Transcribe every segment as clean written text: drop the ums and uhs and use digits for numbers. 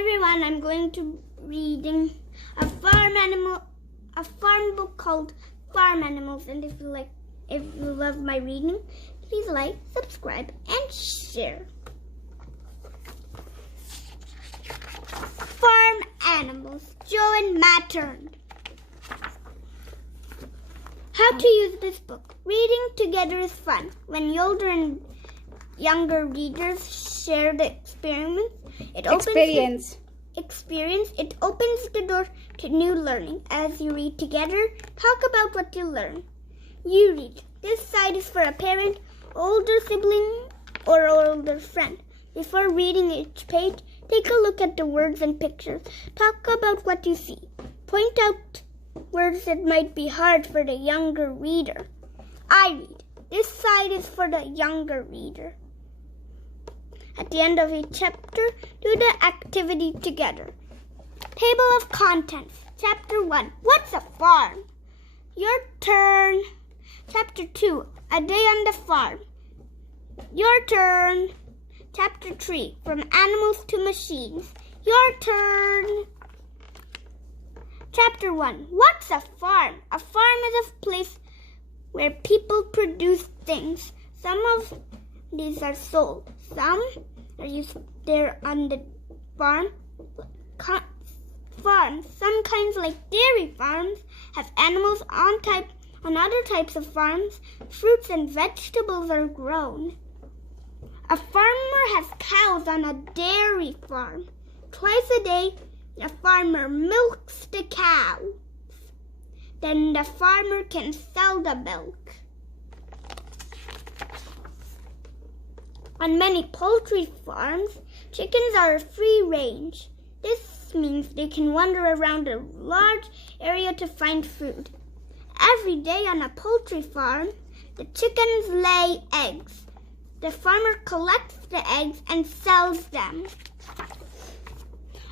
everyone, I'm going to reading a farm book called Farm Animals, and if you love my reading, please like, subscribe, and share. Farm Animals, Joanne Mattern. How to use this book. Reading together is fun. When older and younger readers share the experience, it opens the door to new learning. As you read together, talk about what you learn. You read. This side is for a parent, older sibling, or older friend. Before reading each page, take a look at the words and pictures. Talk about what you see. Point out words that might be hard for the younger reader. I read. This side is for the younger reader. At the end of each chapter, do the activity together. Table of contents. Chapter 1. What's a farm? Your turn. Chapter 2. A day on the farm. Your turn. Chapter 3. From animals to machines. Your turn. Chapter 1. What's a farm? A farm is a place where people produce things. Some of these are sold. Some are used there on the farm. Some kinds, like dairy farms, have animals on other types of farms. Fruits and vegetables are grown. A farmer has cows on a dairy farm. Twice a day, a farmer milks the cows. Then the farmer can sell the milk. On many poultry farms, chickens are free range. This means they can wander around a large area to find food. Every day on a poultry farm, the chickens lay eggs. The farmer collects the eggs and sells them.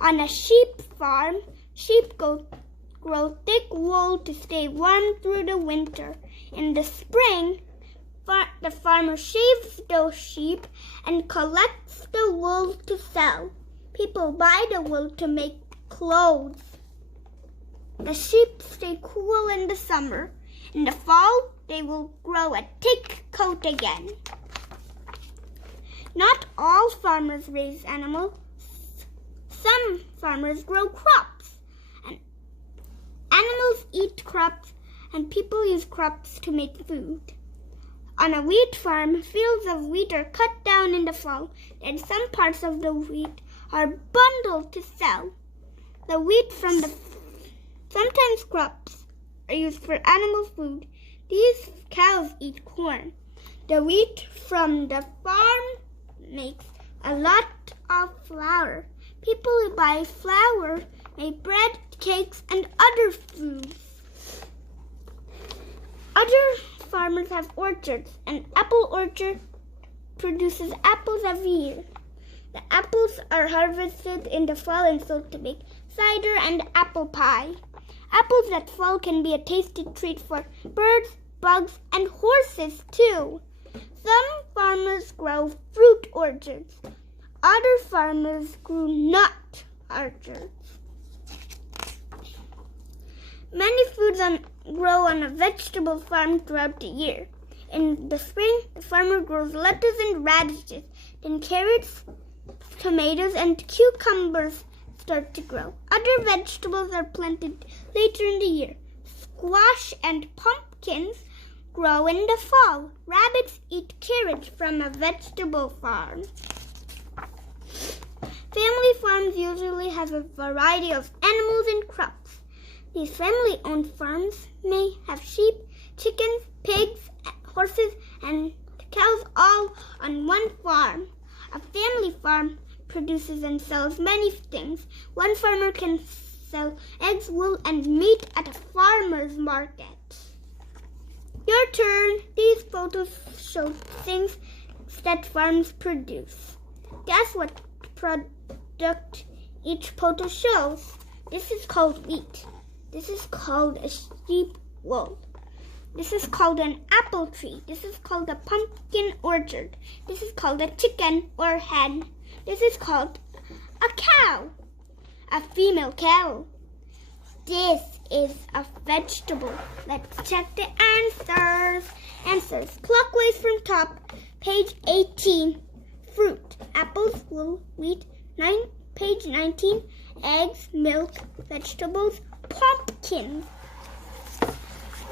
On a sheep farm, sheep grow thick wool to stay warm through the winter. In the spring, the farmer shaves those sheep and collects the wool to sell. People buy the wool to make clothes. The sheep stay cool in the summer. In the fall, they will grow a thick coat again. Not all farmers raise animals. Some farmers grow crops. And animals eat crops, and people use crops to make food. On a wheat farm, fields of wheat are cut down in the fall, and some parts of the wheat are bundled to sell. The wheat from the sometimes crops are used for animal food. These cows eat corn. The wheat from the farm makes a lot of flour. People who buy flour make bread, cakes, and other foods. Other farmers have orchards. An apple orchard produces apples every year. The apples are harvested in the fall and sold to make cider and apple pie. Apples that fall can be a tasty treat for birds, bugs, and horses too. Some farmers grow fruit orchards. Other farmers grow nut orchards. Many foods grow on a vegetable farm throughout the year. In the spring, the farmer grows lettuce and radishes. Then carrots, tomatoes, and cucumbers start to grow. Other vegetables are planted later in the year. Squash and pumpkins grow in the fall. Rabbits eat carrots from a vegetable farm. Family farms usually have a variety of animals and crops. These family-owned farms may have sheep, chickens, pigs, horses, and cows all on one farm. A family farm produces and sells many things. One farmer can sell eggs, wool, and meat at a farmer's market. Your turn. These photos show things that farms produce. Guess what product each photo shows? This is called wheat. This is called a sheep wool. This is called an apple tree. This is called a pumpkin orchard. This is called a chicken or hen. This is called a cow. A female cow. This is a vegetable. Let's check the answers. Answers. Clockwise from top. Page 18. Fruit. Apples, wool, wheat. Page 19. Eggs, milk, vegetables, pumpkins.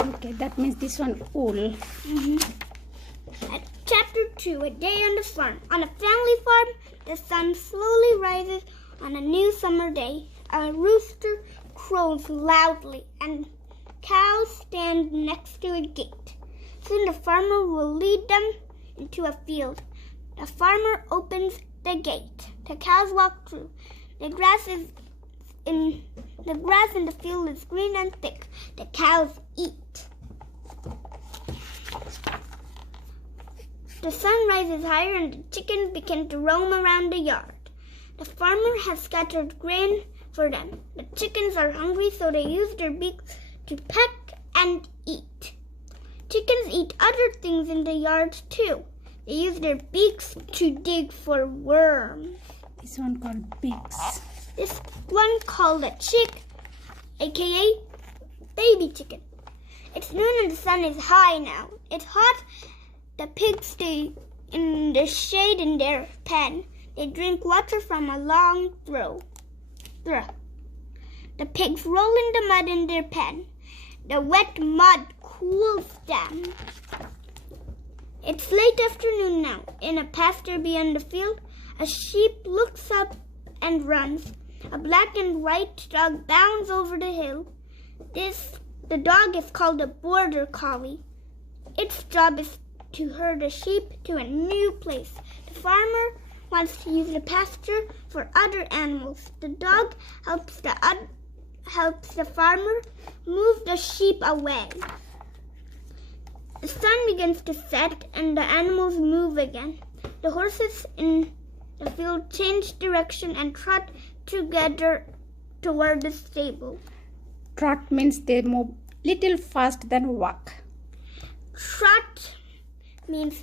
Okay, that means this one wool. Chapter 2. A day on the farm. On a family farm, the sun slowly rises on a new summer day. A rooster crows loudly and cows stand next to a gate. Soon the farmer will lead them into a field. The farmer opens the gate. The cows walk through. The grass in the field is green and thick. The cows eat. The sun rises higher and the chickens begin to roam around the yard. The farmer has scattered grain for them. The chickens are hungry, so they use their beaks to peck and eat. Chickens eat other things in the yard too. They use their beaks to dig for worms. This one called beaks. This one called a chick, aka baby chicken. It's noon and the sun is high now. It's hot. The pigs stay in the shade in their pen. They drink water from a long trough. The pigs roll in the mud in their pen. The wet mud cools them. It's late afternoon now. In a pasture beyond the field, a sheep looks up and runs. A black and white dog bounds over the hill. The dog is called a border collie. Its job is to herd the sheep to a new place. The farmer wants to use the pasture for other animals. The dog helps the farmer move the sheep away. The sun begins to set and the animals move again. The horses in the field change direction and trot together toward the stable. Trot means they move little fast than walk. Trot means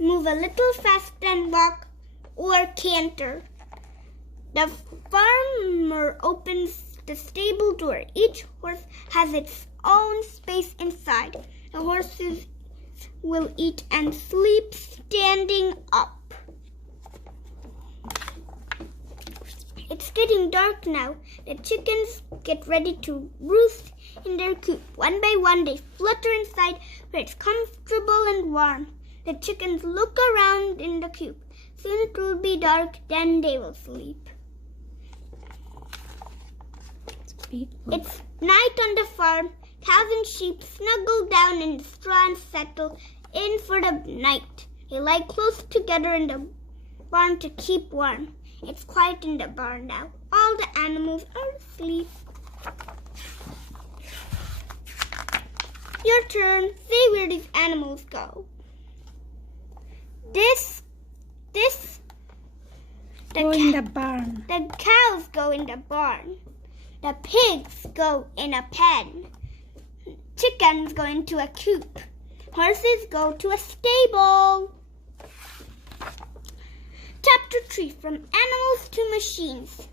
move a little fast than walk or canter. The farmer opens the stable door. Each horse has its own space inside. The horses will eat and sleep standing up. It's getting dark now. The chickens get ready to roost in their coop. One by one, they flutter inside where it's comfortable and warm. The chickens look around in the coop. Soon it will be dark, then they will sleep. It's night on the farm. Cows and sheep snuggle down in the straw and settle in for the night. They lie close together in the barn to keep warm. It's quiet in the barn now. All the animals are asleep. Your turn. Say where these animals go. Go in the barn. The cows go in the barn. The pigs go in a pen. Chickens go into a coop. Horses go to a stable. Chapter 3. From Animals to Machines.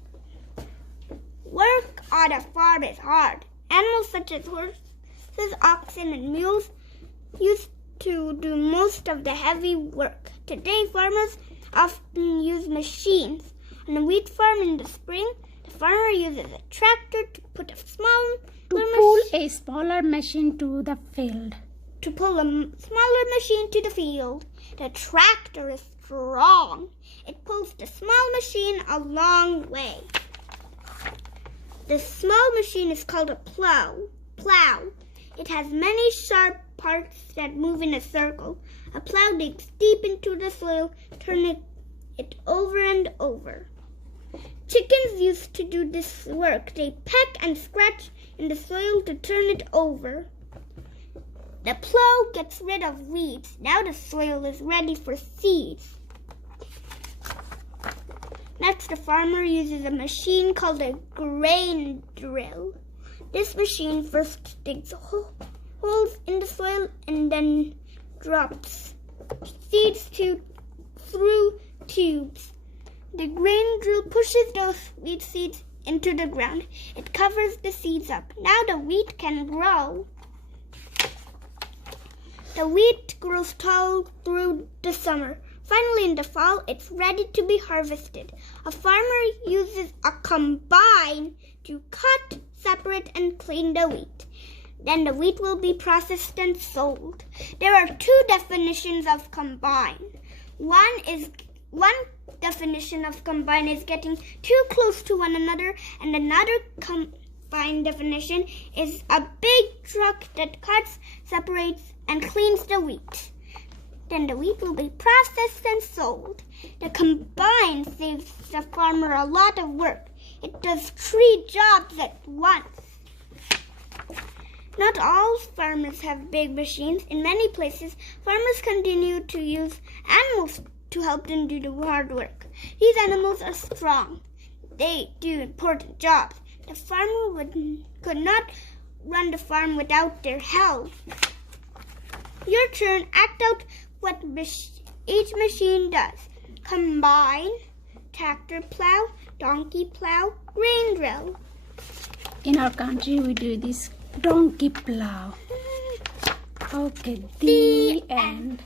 Work on a farm is hard. Animals such as horses, oxen, and mules used to do most of the heavy work. Today, farmers often use machines. On a wheat farm in the spring, the farmer uses a tractor to pull a smaller machine to the field. The tractor is strong. It pulls the small machine a long way. The small machine is called a plow. It has many sharp parts that move in a circle. A plow digs deep into the soil, turning it over and over. Chickens used to do this work. They peck and scratch in the soil to turn it over. The plow gets rid of weeds. Now the soil is ready for seeds. Next, the farmer uses a machine called a grain drill. This machine first digs holes in the soil and then drops seeds through tubes. The grain drill pushes those wheat seeds into the ground. It covers the seeds up. Now the wheat can grow. The wheat grows tall through the summer. Finally, in the fall, it's ready to be harvested. A farmer uses a combine to cut, separate, and clean the wheat. Then the wheat will be processed and sold. There are two definitions of combine. One definition of combine is getting too close to one another, and another combine definition is a big truck that cuts, separates, and cleans the wheat. Then the wheat will be processed and sold. The combine saves the farmer a lot of work. It does 3 jobs at once. Not all farmers have big machines. In many places, farmers continue to use animals to help them do the hard work. These animals are strong. They do important jobs. The farmer could not run the farm without their help. Your turn. Act out what each machine does. Combine, tractor plow, donkey plow, grain drill. In our country, we do this donkey plow. Okay, the end.